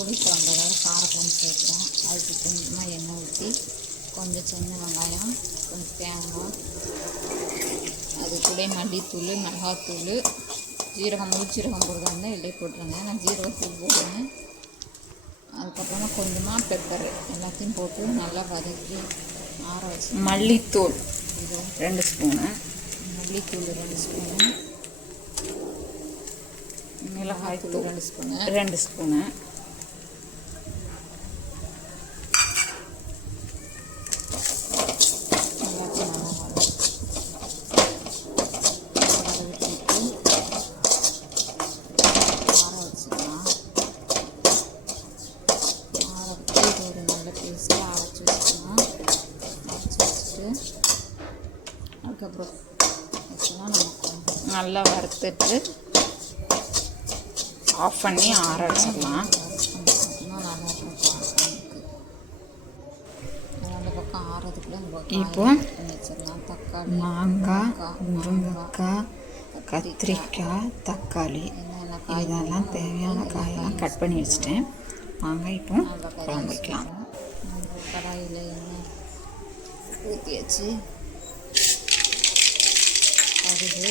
புளிக்குழம்புக்காக காரக்குழம்பு சேர்க்குறோம். அதுக்கு கொஞ்சமாக எண்ணெய் ஊற்றி கொஞ்சம் சின்ன வெங்காயம், கொஞ்சம் தேங்காய், அது கூட மல்லித்தூள், மிளகாத்தூள், ஜீரகம், முழு ஜீரகம் போடுறதா இருந்தால் இடையே போட்டுருங்க. நான் ஜீரகத்தூள் போடுவேன். அதுக்கப்புறமா கொஞ்சமாக பெப்பர் எல்லாத்தையும் போட்டு நல்லா வதக்கி ஆற வச்சு மல்லித்தூள் 2 ஸ்பூனு, மல்லித்தூள் 2 ஸ்பூனு, மிளகாய்த்தூள் 2 ஸ்பூனு, 2 ஸ்பூனு, எல்லாத்தையும் நல்லா வதக்கிட்டு ஆற வச்சுக்கலாம். இது ஒரு நல்ல பேஸ்ட்டாக அரைச்சி வச்சுக்கலாம். அரைச்சி வச்சுட்டு அதுக்கப்புறம் வச்சுலாம் நமக்கு நல்லா வறுத்துட்டு ஆஃப் பண்ணி ஆற வச்சிடலாம். நல்லாயிருக்கும் பார்க்கறதுக்கு. அந்த பக்கம் ஆறதுக்குள்ளே இப்போ வச்சிடலாம். தக்காளி, மாங்காய், முருங்கைக்காய், கத்திரிக்காய், தக்காளி இதெல்லாம் தேவையான காயெல்லாம் கட் பண்ணி வச்சுட்டேன். வாங்க இப்போ குழம்பு வைக்கலாம். கடாயில் எண்ணெய் ஊற்றியாச்சு. கடுகு,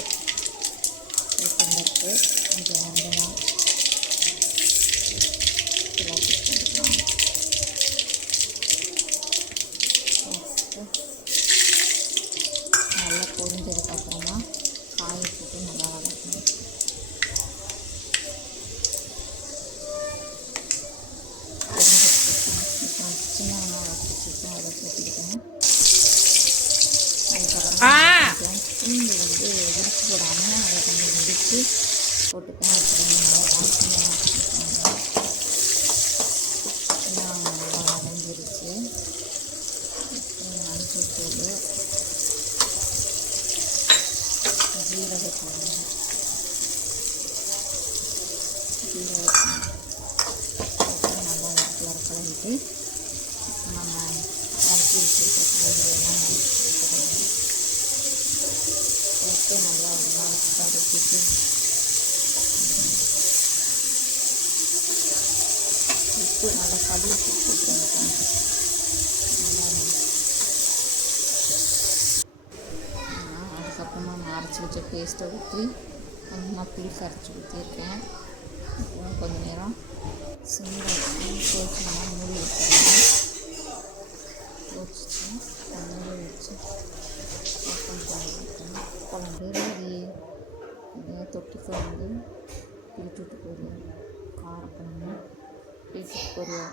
உளுத்தம்பருப்பு, கொஞ்சம் வெந்தயம் எல்லாத்தையும் போட்டுக்கலாம். நல்லா பொரிஞ்சதுக்கப்புறமா காயை போட்டு நல்லா வதக்கணும். சின்ன வெங்காயம் வச்சுட்டு அதை போட்டுக்கிட்டேன். அதுக்கப்புறமா பூண்டு இடிச்சு போடாமல் அதை கொஞ்சம் இடித்து போட்டுக்கேன். அப்புறம் நல்லா வாசனையாக எல்லாம் நல்லா வதங்கிருச்சு. மஞ்சள்தூள், ஜீரகத்தூள் போட்டு நல்லா கலக்கிட்டு நம்ம அரைச்சி வச்சுருக்க காய்கறியெல்லாம் போட்டு நல்லா வதக்கிட்டு உப்பு நல்லா கழுவி போட்டுருக்கோம். நல்லா அதுக்கப்புறமா நான் அரைச்சி வச்ச பேஸ்ட்டை ஊற்றி கொஞ்சமாக புளி கரைச்சி ஊற்றிருக்கேன். அப்புறம் கொஞ்சம் நேரம் சிம்மில் போச்சுன்னா மூடி வச்சுருந்தேன். போச்சுச்சு மூடி வச்சு ஓப்பன் பண்ணியிருக்கேன். குழம்பு ரெடி. தொட்டுக்கு வந்து பீட்ரூட் பொரியல், காரக்குழம்பு, பீட்ரூட் பொரியல்.